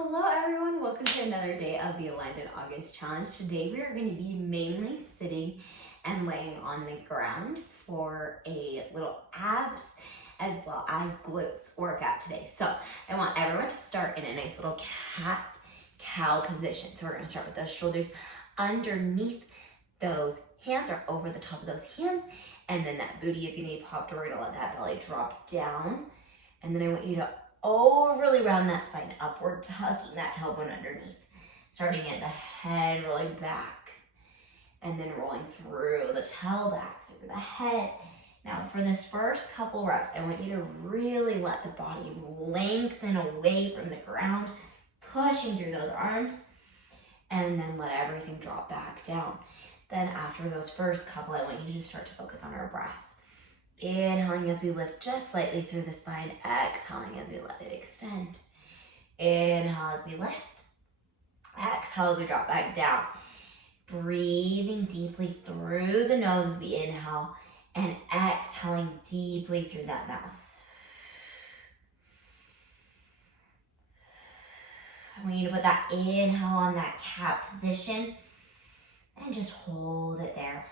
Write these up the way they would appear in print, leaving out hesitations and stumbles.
Hello everyone, welcome to another day of the Aligned in August challenge. Today we are going to be mainly sitting and laying on the ground for a little abs as well as glutes workout today. So I want everyone to start in a nice little cat-cow position. So we're going to start with those shoulders underneath those hands or over the top of those hands. And then that booty is going to be popped. We're going to let that belly drop down. And then I want you to overly round that spine upward, tucking that tailbone underneath. Starting at the head, rolling back, and then rolling through the tail back, through the head. Now for this first couple reps, I want you to really let the body lengthen away from the ground, pushing through those arms, and then let everything drop back down. Then after those first couple, I want you to just start to focus on our breath. Inhaling as we lift just slightly through the spine, exhaling as we let it extend. Inhale as we lift, exhale as we drop back down. Breathing deeply through the nose as we inhale and exhaling deeply through that mouth. I want you to put that inhale on that cat position and just hold it there.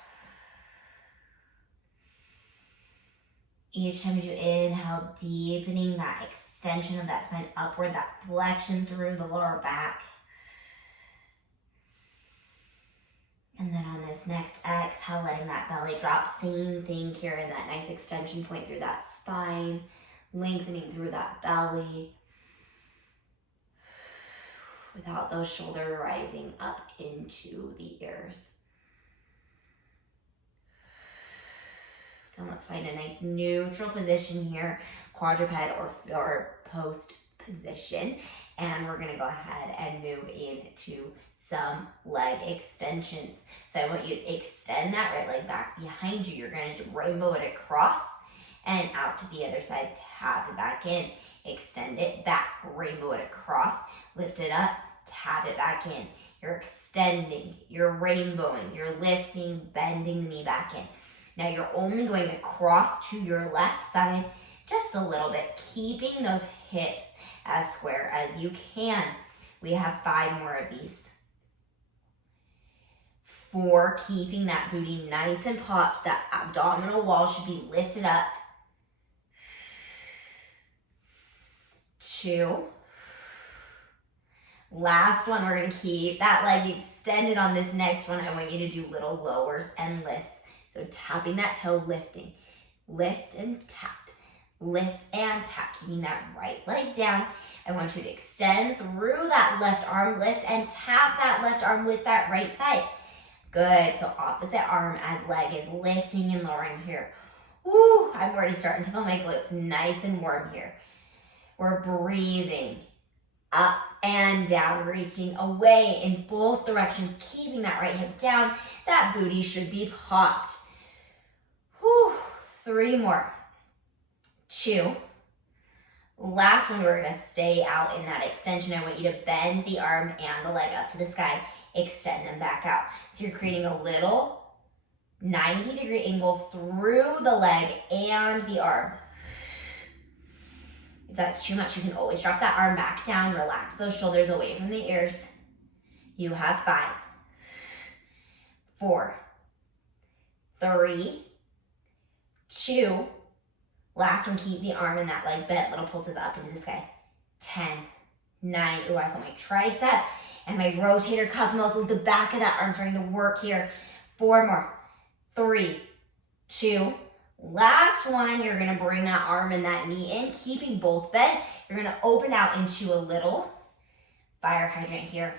Each time you inhale, deepening that extension of that spine upward, that flexion through the lower back. And then on this next exhale, letting that belly drop. Same thing here in that nice extension point through that spine, lengthening through that belly without those shoulders rising up into the ears. Then let's find a nice neutral position here, quadruped or post position. And we're gonna go ahead and move into some leg extensions. So I want you to extend that right leg back behind you. You're gonna rainbow it across and out to the other side, tap it back in, extend it back, rainbow it across, lift it up, tap it back in. You're extending, you're rainbowing, you're lifting, bending the knee back in. Now you're only going to cross to your left side just a little bit, keeping those hips as square as you can. We have 5 more of these. 4, keeping that booty nice and popped. That abdominal wall should be lifted up. 2. Last one, we're gonna keep that leg extended on this next one. I want you to do little lowers and lifts. So tapping that toe, lifting, lift and tap, keeping that right leg down. I want you to extend through that left arm, lift and tap that left arm with that right side. Good, so opposite arm as leg is lifting and lowering here. Woo, I'm already starting to feel my glutes nice and warm here. We're breathing up and down, reaching away in both directions, keeping that right hip down. That booty should be popped. 3 more. 2. Last one, we're gonna stay out in that extension. I want you to bend the arm and the leg up to the sky, extend them back out. So you're creating a little 90-degree angle through the leg and the arm. If that's too much, you can always drop that arm back down, relax those shoulders away from the ears. You have 5, 4, 3, 2, last one, keep the arm and that leg bent, little pulses up into the sky. 10, 9, ooh, I feel my tricep and my rotator cuff muscles, the back of that arm starting to work here. 4 more, 3, 2, last one, you're gonna bring that arm and that knee in, keeping both bent. You're gonna open out into a little fire hydrant here.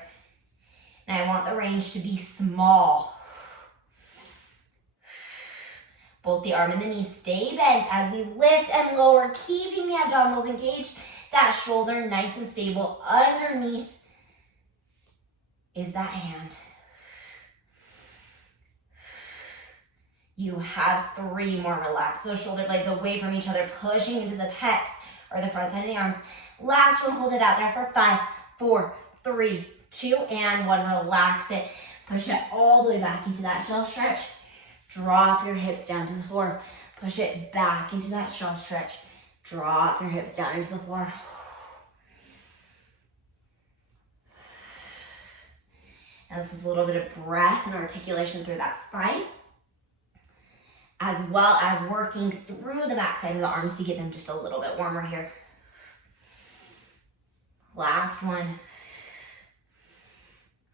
Now I want the range to be small. Both the arm and the knee stay bent as we lift and lower, keeping the abdominals engaged. That shoulder nice and stable. Underneath is that hand. You have 3 more. Relax those shoulder blades away from each other, pushing into the pecs or the front side of the arms. Last one, hold it out there for 5, 4, 3, 2, and 1. Relax it. Push it all the way back into that shell stretch. Drop your hips down to the floor. Push it back into that shell stretch. Drop your hips down into the floor. Now this is a little bit of breath and articulation through that spine, as well as working through the backside of the arms to get them just a little bit warmer here. Last one.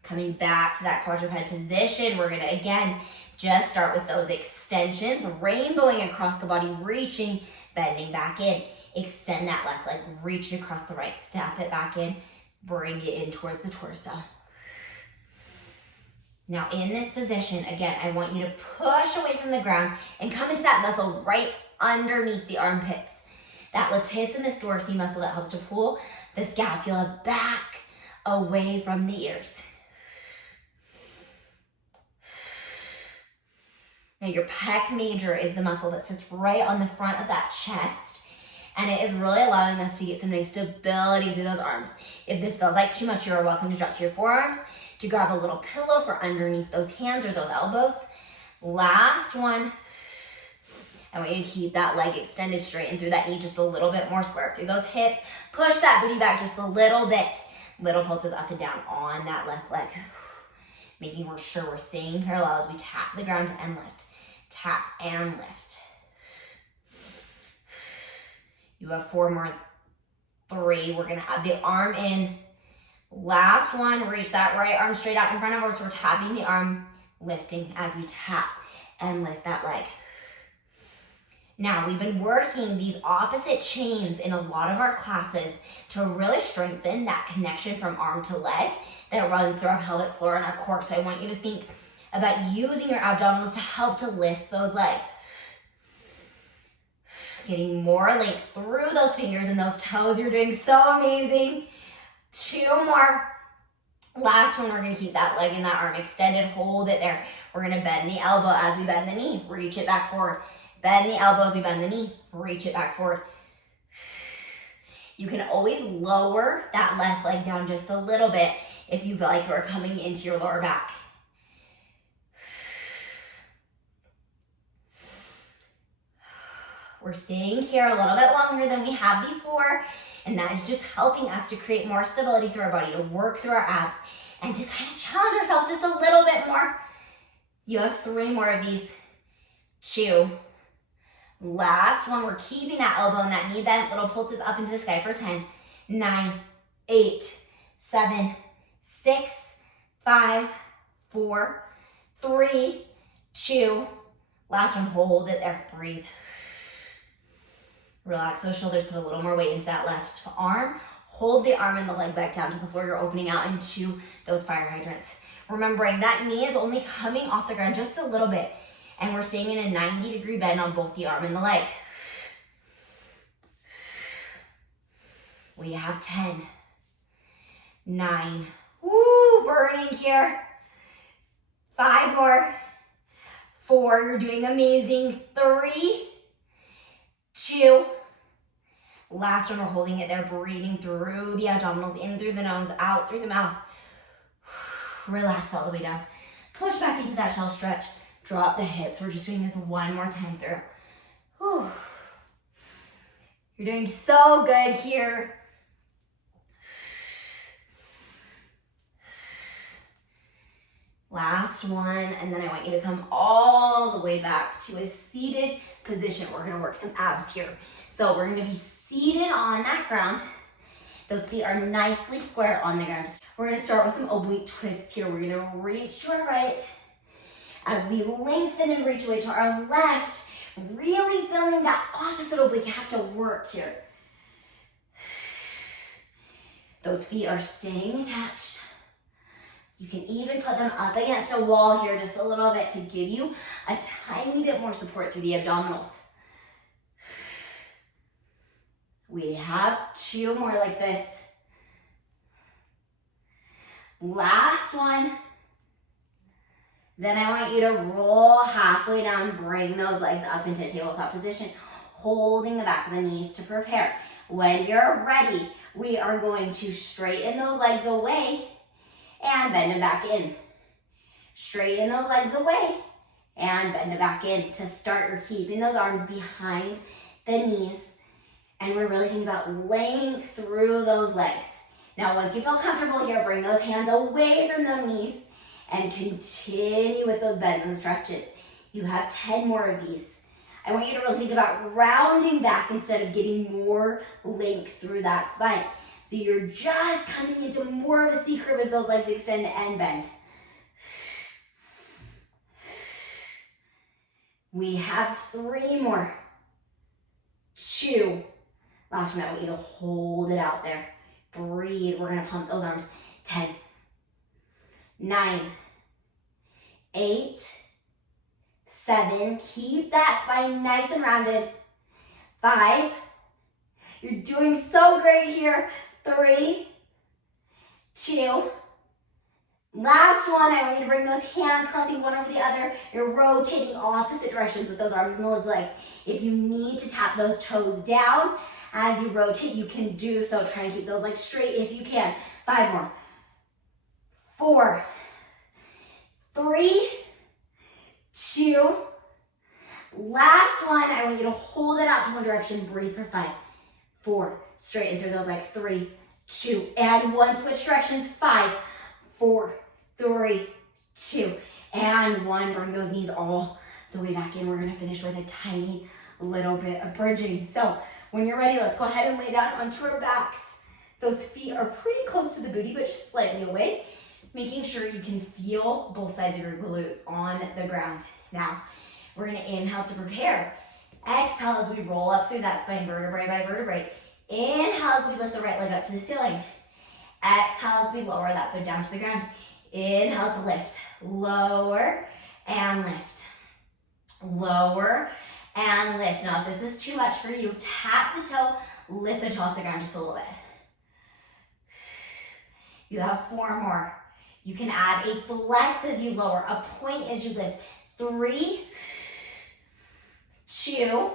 Coming back to that quadruped position, we're gonna, again, just start with those extensions, rainbowing across the body, reaching, bending back in. Extend that left leg, reach it across the right, step it back in, bring it in towards the torso. Now in this position, again, I want you to push away from the ground and come into that muscle right underneath the armpits. That latissimus dorsi muscle that helps to pull the scapula back away from the ears. Now your pec major is the muscle that sits right on the front of that chest, and it is really allowing us to get some nice stability through those arms. If this feels like too much, you're welcome to drop to your forearms, to grab a little pillow for underneath those hands or those elbows. Last one. I want you to keep that leg extended straight and through that knee just a little bit more, square through those hips. Push that booty back just a little bit. Little pulses up and down on that left leg. Making sure we're staying parallel as we tap the ground and lift. Tap and lift. You have 4 more. 3. We're gonna add the arm in. Last one, reach that right arm straight out in front of us. We're tapping the arm, lifting as we tap and lift that leg. Now, we've been working these opposite chains in a lot of our classes to really strengthen that connection from arm to leg that runs through our pelvic floor and our core. So I want you to think about using your abdominals to help to lift those legs. Getting more length through those fingers and those toes. You're doing so amazing. 2 more. Last one, we're gonna keep that leg and that arm extended. Hold it there. We're gonna bend the elbow as we bend the knee. Reach it back forward. Bend the elbow as we bend the knee. Reach it back forward. You can always lower that left leg down just a little bit if you feel like you're coming into your lower back. We're staying here a little bit longer than we have before, and that is just helping us to create more stability through our body, to work through our abs, and to kind of challenge ourselves just a little bit more. You have 3 more of these. 2. Last one, we're keeping that elbow and that knee bent, little pulses up into the sky for 10, 9, 8, 7, 6, 5, 4, 3, 2. Last one, hold it there, breathe. Relax those shoulders, put a little more weight into that left arm. Hold the arm and the leg back down to the floor. You're opening out into those fire hydrants. Remembering that knee is only coming off the ground just a little bit, and we're staying in a 90-degree bend on both the arm and the leg. We have 10, 9, woo, burning here. 5 more. 4, you're doing amazing. 3, 2, last one, we're holding it there, breathing through the abdominals, in through the nose, out through the mouth. Relax all the way down. Push back into that shell stretch. Drop the hips. We're just doing this 1 more time through. Whew. You're doing so good here. Last one, and then I want you to come all the way back to a seated position. We're gonna work some abs here. So we're gonna be seated on that ground. Those feet are nicely square on the ground. We're gonna start with some oblique twists here. We're gonna reach to our right as we lengthen and reach away to our left, really feeling that opposite oblique. You have to work here. Those feet are staying attached. You can even put them up against a wall here just a little bit to give you a tiny bit more support through the abdominals. We have 2 more like this. Last one. Then I want you to roll halfway down, bring those legs up into tabletop position, holding the back of the knees to prepare. When you're ready, we are going to straighten those legs away and bend them back in. Straighten those legs away and bend it back in. To start, you're keeping those arms behind the knees, and we're really thinking about length through those legs. Now, once you feel comfortable here, bring those hands away from those knees and continue with those bends and stretches. You have 10 more of these. I want you to really think about rounding back instead of getting more length through that spine. So you're just coming into more of a C curve as those legs extend and bend. We have 3 more. 2. Last one, I want you to hold it out there. Breathe. We're going to pump those arms. 10, 9, 8, 7. Keep that spine nice and rounded. 5. You're doing so great here. 3, 2. Last one, I want you to bring those hands crossing one over the other. You're rotating opposite directions with those arms and those legs. If you need to tap those toes down as you rotate, you can do so. Try and keep those legs straight if you can. 5 more. 4, 3, 2. Last one, I want you to hold it out to one direction. Breathe for 5, 4. Straighten through those legs. 3, 2, and 1. Switch directions. 5, 4, 3, 2, and 1. Bring those knees all the way back in. We're gonna finish with a tiny little bit of bridging. So when you're ready, let's go ahead and lay down onto our backs. Those feet are pretty close to the booty, but just slightly away, making sure you can feel both sides of your glutes on the ground. Now, we're gonna inhale to prepare. Exhale as we roll up through that spine vertebrae by vertebrae. Inhale as we lift the right leg up to the ceiling. Exhale as we lower that foot down to the ground. Inhale to lift, lower and lift, lower and lift. Now if this is too much for you, tap the toe, lift the toe off the ground just a little bit. You have 4 more. You can add a flex as you lower, a point as you lift. 3, 2,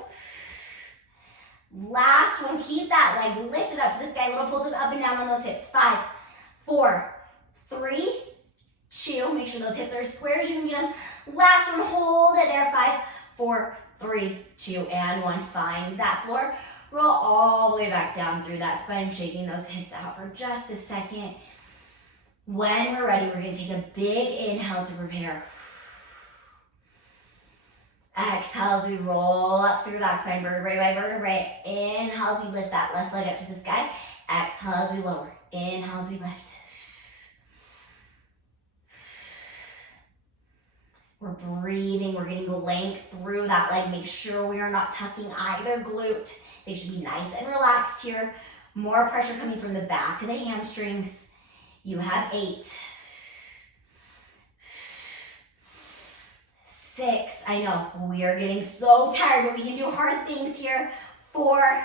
last one. Keep that leg lifted up to the sky. Little pulses up and down on those hips. 5, 4, 3, 2. Make sure those hips are as square as you can get them. Last one, hold it there. 5, 4, 3, 2, and 1. Find that floor. Roll all the way back down through that spine, shaking those hips out for just a second. When we're ready, we're going to take a big inhale to prepare. Exhale as we roll up through that spine, vertebrae by vertebrae. Inhale as we lift that left leg up to the sky. Exhale as we lower. Inhale as we lift. We're breathing, we're getting length through that leg. Make sure we are not tucking either glute. They should be nice and relaxed here. More pressure coming from the back of the hamstrings. You have 8, 6, I know, we are getting so tired, but we can do hard things here. 4,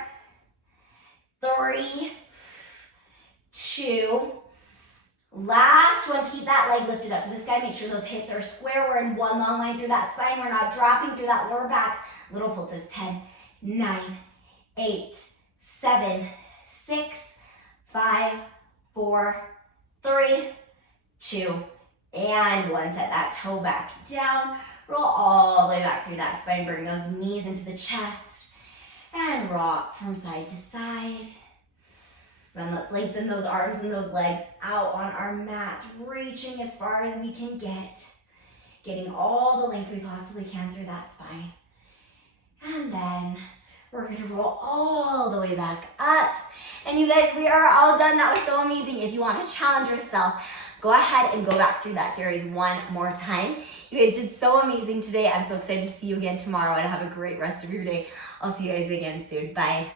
3, 2, last one. Keep that leg lifted up to the sky. Make sure those hips are square. We're in one long line through that spine. We're not dropping through that lower back. Little pulses. 10, 9, 8, 7, 6, 5, 4, 3, 2, and 1. Set that toe back down. Roll all the way back through that spine. Bring those knees into the chest and rock from side to side. Then let's lengthen those arms and those legs out on our mats, reaching as far as we can get. Getting all the length we possibly can through that spine. And then we're going to roll all the way back up. And you guys, we are all done. That was so amazing. If you want to challenge yourself, go ahead and go back through that series one more time. You guys did so amazing today. I'm so excited to see you again tomorrow, and have a great rest of your day. I'll see you guys again soon. Bye.